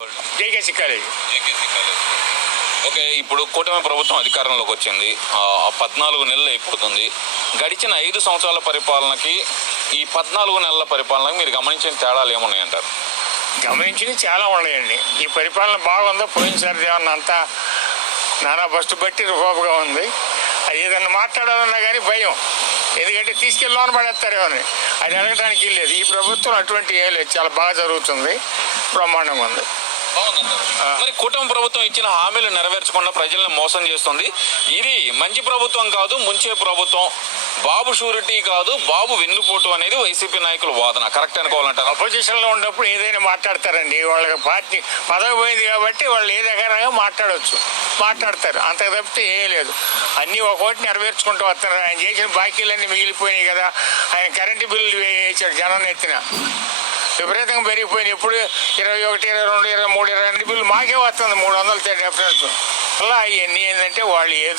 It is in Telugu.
JKC college. ఓకే, ఇప్పుడు కూటమి ప్రభుత్వం అధికారంలోకి వచ్చింది. 14 నెలలు అయిపోతుంది. గడిచిన 5 సంవత్సరాల పరిపాలనకి ఈ 14 నెలల పరిపాలనకి మీరు గమనించిన తేడాలు ఏమున్నాయంటారు? గమనించినవి చాలా ఉన్నాయండి. ఈ పరిపాలన బాగుందో, పోయినసారి ఏమన్నా అంతా నానా బస్టు బట్టి రుబాబుగా ఉంది. అది ఏదన్నా మాట్లాడాలన్నా కానీ భయం, ఎందుకంటే తీసుకెళ్ళి లోన పడేస్తారేమో అని. అది అడగడానికి లేదు. ఈ ప్రభుత్వం అటువంటి ఏం లేదు, చాలా బాగా జరుగుతుంది, బ్రహ్మాండంగా ఉంది. మరి కూటమి ప్రభుత్వం ఇచ్చిన హామీలు నెరవేర్చకుండా ప్రజల్ని మోసం చేస్తుంది. ఇది మంచి ప్రభుత్వం కాదు, ముంచే ప్రభుత్వం. బాబు షూరిటీ కాదు, బాబు వెన్నుపోటు అనేది వైసీపీ నాయకుల వాదన. కరెక్ట్ అనుకోవాలంటారు. అపోజిషన్ లో ఉన్నప్పుడు ఏదైనా మాట్లాడతారండి. వాళ్ళకి పార్టీ పదవి పోయింది కాబట్టి వాళ్ళు ఏ రకంగా మాట్లాడతారు. అంత తప్పితే ఏం లేదు. అన్నీ ఒక్కోటి నెరవేర్చుకుంటూ వస్తున్నారు. ఆయన చేసిన బాకీలన్నీ మిగిలిపోయినాయి కదా. ఆయన కరెంటు బిల్లు వేయించాడు జనం ఎత్తిన, విపరీతంగా పెరిగిపోయినాయి. ఇప్పుడు 21, 22, 23, 22 బిల్లు మాకే వస్తుంది, 300 డిఫరెన్స్. అలా అవన్నీ ఏంటంటే వాళ్ళు ఏదో